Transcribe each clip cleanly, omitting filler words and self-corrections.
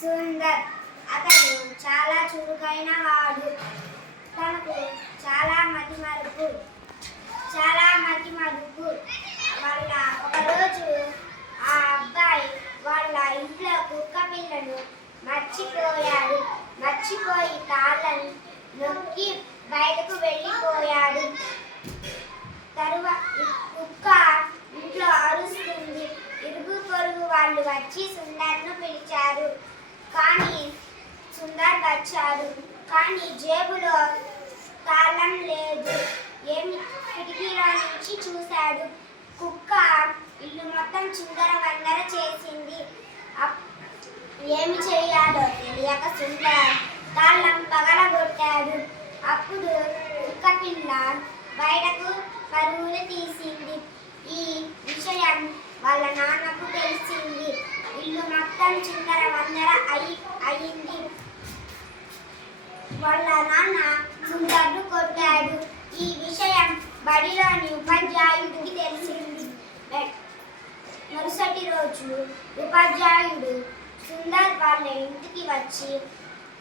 సుందర్. అతను చాలా చురుకైన వాడు. తనకు చాలా మతిమరుపు. ఒకరోజు ఆ అబ్బాయి వాళ్ళ ఇంట్లో కుక్క పిల్లను మర్చిపోయి తాళ్ళని నొక్కి బయటకు వెళ్ళిపోయాడు. కుక్క ఇంట్లో అరుస్తుంది. ఇరుగు పొరుగు వాళ్ళు వచ్చి సుందర్ను పిలిచారు. కానీ జేబులో తాళం లేదు. కిటికీలో నుంచి చూశాడు. కుక్క ఇల్లు మొత్తం చిందరవందర చేసింది. ఏమి చేయాలో తెలియక సుందర్ తాళం పగలగొట్టాడు. అప్పుడు కుక్క పిల్ల బయటకు పరుగులు తీసింది. ఈ విషయం వాళ్ళ నాన్నకు తెలిసింది. ఇల్లు మొత్తం చిందరవందర అయింది. వాళ్ళ నాన్న సుందర్ను కొట్టాడు. ఈ విషయం బడిలోని ఉపాధ్యాయుడికి తెలిసింది. మరుసటి రోజు ఉపాధ్యాయుడు సుందర్ వాళ్ళ ఇంటికి వచ్చి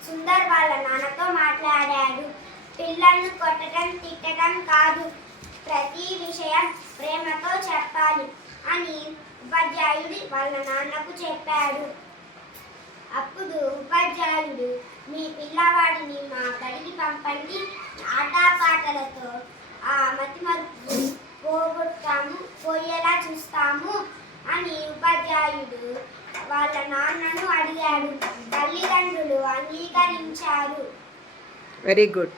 సుందర్ వాళ్ళ నాన్నతో మాట్లాడాడు. పిల్లలను కొట్టడం తిట్టడం కాదు, ప్రతి విషయం ప్రేమతో చెప్పాలి అని ఉపాధ్యాయుడు వాళ్ళ నాన్నకు చెప్పాడు. అప్పుడు ఉపాధ్యాయుడు, మీ పిల్లవాడిని మా బడికి పంపండి, ఆటపాటలతో ఆ మతిమరుపు పోయేలా చూస్తాము అని ఉపాధ్యాయుడు వాళ్ళ నాన్నను అడిగాడు. తల్లిదండ్రులు అంగీకరించారు. Very good.